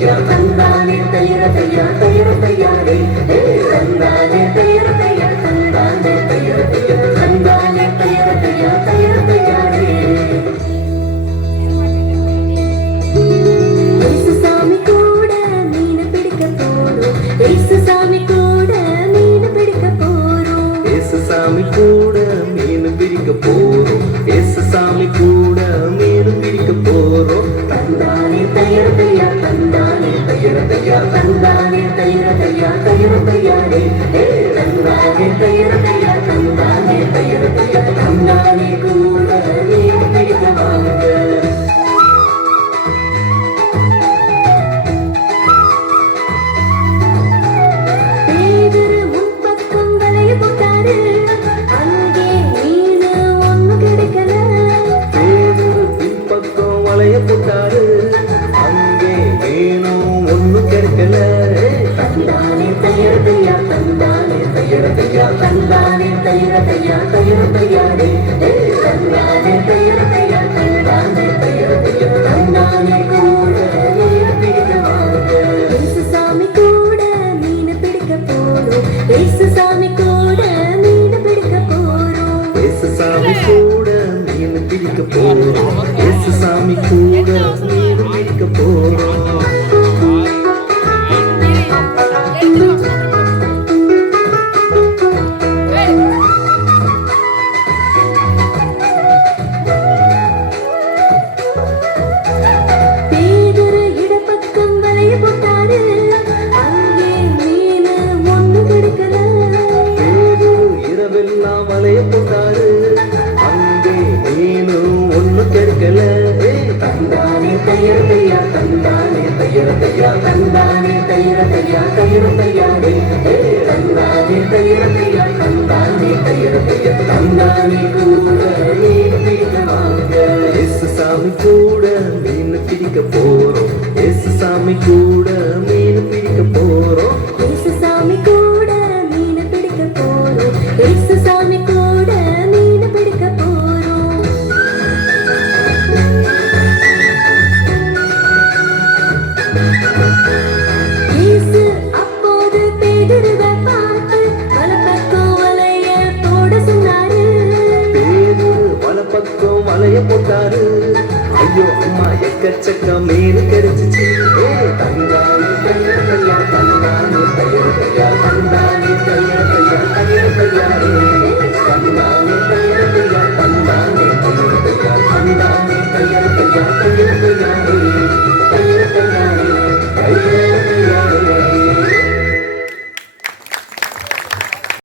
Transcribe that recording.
தையா தந்தானே தையா தையா தையா தையாடே தந்தானே தையா தையா தந்தானே தையா தையா தந்தானே கூட மீன் பிடிக்க போறோம் போட்டாரு அங்கே வேணும் ஒண்ணு கிடைக்கல தந்தானே தையரதையா தந்தானே தையரதையா தந்தானே தையரதையா தையரதையா தந்தானே தையரதையா தந்தானே தையரதையா தந்தானே கூட சாமி கூட மீன் பிடிக்க போறோம் சாமி கூட மீன் பிடிக்க போறோம் சாமி கூட மீன் பிடிக்க போறோம் சாமி கூட மீன் பிடிக்க போறோம் வலைய போட்டாரு. அங்கே மீன் ஒண்ணு கிடைக்கல. பேரு இரவெல்லாம் வலைய போட்டாரு. அங்கே மீனும் ஒண்ணு கிடைக்கல. ஏய், தந்தானே தையர தையா தந்தானே தையர தையா தந்தானே தையர தையா தையர தையாரே தந்தானே தையர தையா தந்தானே தையர தையா தந்தானே கூட மீன் பிடிக்க வாங்க எஸ் சாமி கூட மீன் பிடிக்க போறோம். எஸ் சாமி கூட தலைய போட்டாரு. ஐயோ அம்மா எக்கச்சக்க மீன் கிடைச்சிச்சு. ஏ தையர் கையா தந்தானே தையர் கையா தந்தானே தையர் கையா தையர் கையா தந்தானே தையர்